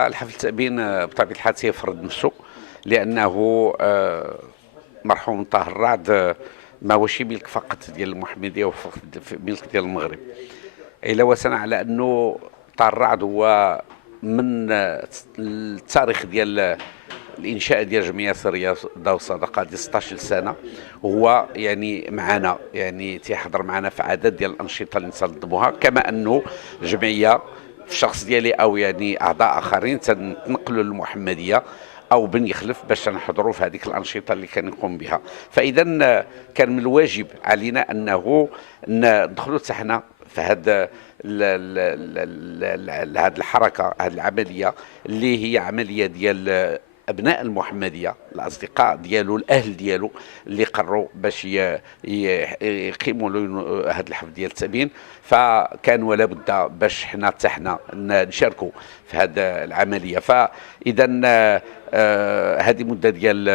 فالحفل التأبين بطبيعة الحال سيفرض نفسه، لأنه مرحوم طاهر الرعد ما هوش ملك فقط ديال المحمدية وفقط ملك ديال المغرب. إلا وسنا على أنه طاهر الرعد هو من التاريخ ديال الانشاء ديال جمعيه سريه ضوء الصدقه ديال 16 سنه، هو يعني معنا، يعني تيحضر معنا في عدد ديال الانشطه اللي تنظموها، كما انه الجمعيه في الشخص ديالي او يعني اعضاء اخرين تنقلوا للمحمديه او بني خلف باش نحضروا في هذيك الانشطه اللي كان يقوم بها. فاذا كان من الواجب علينا انه ندخلوا حنا في هذا هذه الحركه، هذه العمليه اللي هي عمليه ديال ابناء المحمديه، الاصدقاء ديالو، الاهل ديالو اللي قرروا باش يقيموا له هذا الحفل ديال التأبين. فكان ولا بد باش حنا حتى حنا نشاركوا في هذه العمليه. فاذا هذه مده ديال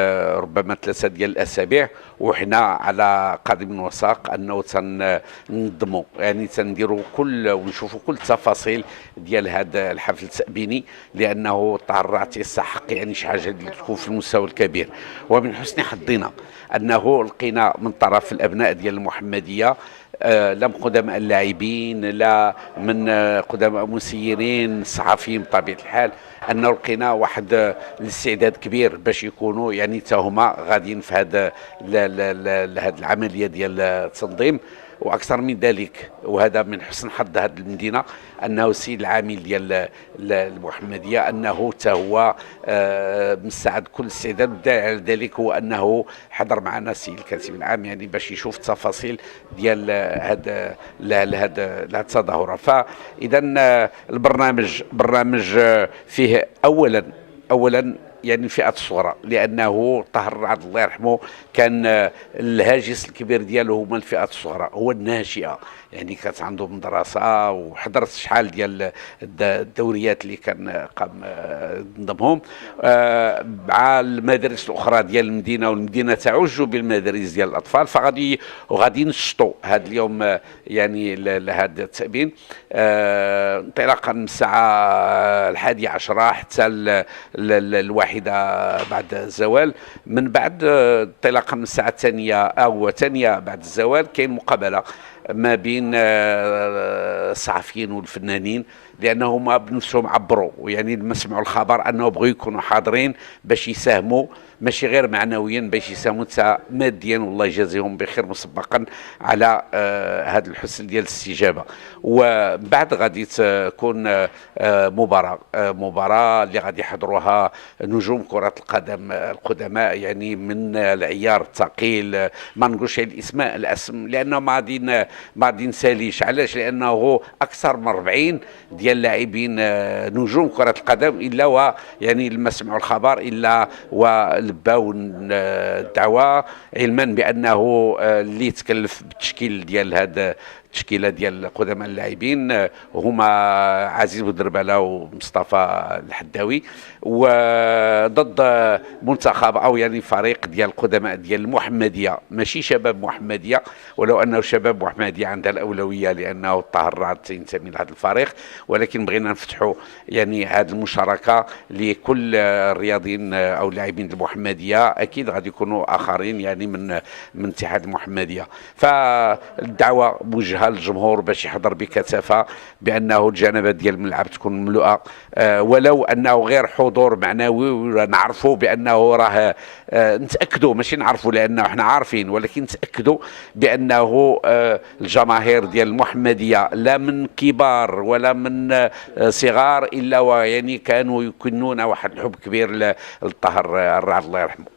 ربما 3 ديال الاسابيع، وحنا على قدم وساق انه تنظموا، يعني تنديروا كل ونشوفوا كل التفاصيل ديال هذا الحفل التأبيني، لانه طهر يستحق يعني شي حاجه اللي تكون في المستوى الكبير. ومن حسن حظنا انه لقينا من طرف الابناء ديال المحمديه لا من قدماء اللاعبين، لا من قدماء مسيرين، صحفيين بطبيعه الحال، انه لقينا واحد الاستعداد كبير باش يكونوا يعني حتى هما غاديين في هذا العمليه ديال التنظيم. واكثر من ذلك، وهذا من حسن حظ هذه المدينه، انه السيد العامل ديال المحمديه انه حتى هو مستعد كل الاستعداد. والدليل على ذلك هو انه حضر معنا السيد الكاتب العام، يعني باش يشوف التفاصيل ديال هذا التظاهره. فاذا برنامج فيه اولا يعني الفئات الصغرى، لانه طاهر الرعد الله يرحمه كان الهاجس الكبير ديالو هما الفئات الصغرى، هو الناشئه، يعني كانت عنده مدرسه وحضرت شحال ديال الدوريات اللي كان قام نظمهم مع المدارس الاخرى ديال المدينه، والمدينه تعج بالمدارس ديال الاطفال. فغادي ينشطوا هذا اليوم يعني لهذا التأبين انطلاقا من الساعه 11 حتى الواحدة بعد الزوال. من بعد انطلاقا من الساعه الثانيه بعد الزوال كاين مقابله ما بين الصحفيين والفنانين، لانهم بنفسهم عبروا، يعني لما سمعوا الخبر انه بغوا يكونوا حاضرين باش يساهموا، ماشي غير معنويا، باش يساهموا حتى ماديا، والله يجازيهم بخير مسبقا على هذا الحسن ديال الاستجابه. وبعد غادي تكون مباراه اللي غادي يحضروها نجوم كره القدم القدماء، يعني من العيار الثقيل، ما نقولش الاسم لانه ما غادي نساليش. علاش؟ لانه اكثر من 40 ديال لاعبين نجوم كره القدم، الا يعني لما سمعوا الخبر الا ولباو الدعوه، علما بانه اللي تكلف بالتشكيل ديال هذا التشكيله ديال قدماء اللاعبين هما عزيز بودربالة ومصطفى الحداوي، وضد منتخب او يعني فريق ديال القدماء ديال المحمديه، ماشي شباب محمديه، ولو انه شباب محمديه عندها الاولويه لانه طاهر الرعد ينتمي لهذا الفريق، ولكن بغينا نفتحوا يعني هذه المشاركه لكل الرياضيين او اللاعبين المحمديه. اكيد غادي يكونوا اخرين يعني من اتحاد المحمديه. فالدعوه موجهه للجمهور باش يحضر بكثافه، بانه الجنبات ديال الملعب تكون مملوءه، ولو انه غير حضور معنوي، نعرفوا بانه راه نتاكدوا، ماشي نعرفوا لانه احنا عارفين، ولكن نتاكدوا بانه الجماهير ديال المحمديه لا من كبار ولا من صغار الا يعني كانوا يكنون واحد الحب كبير للطاهر الرعد الله يرحمه.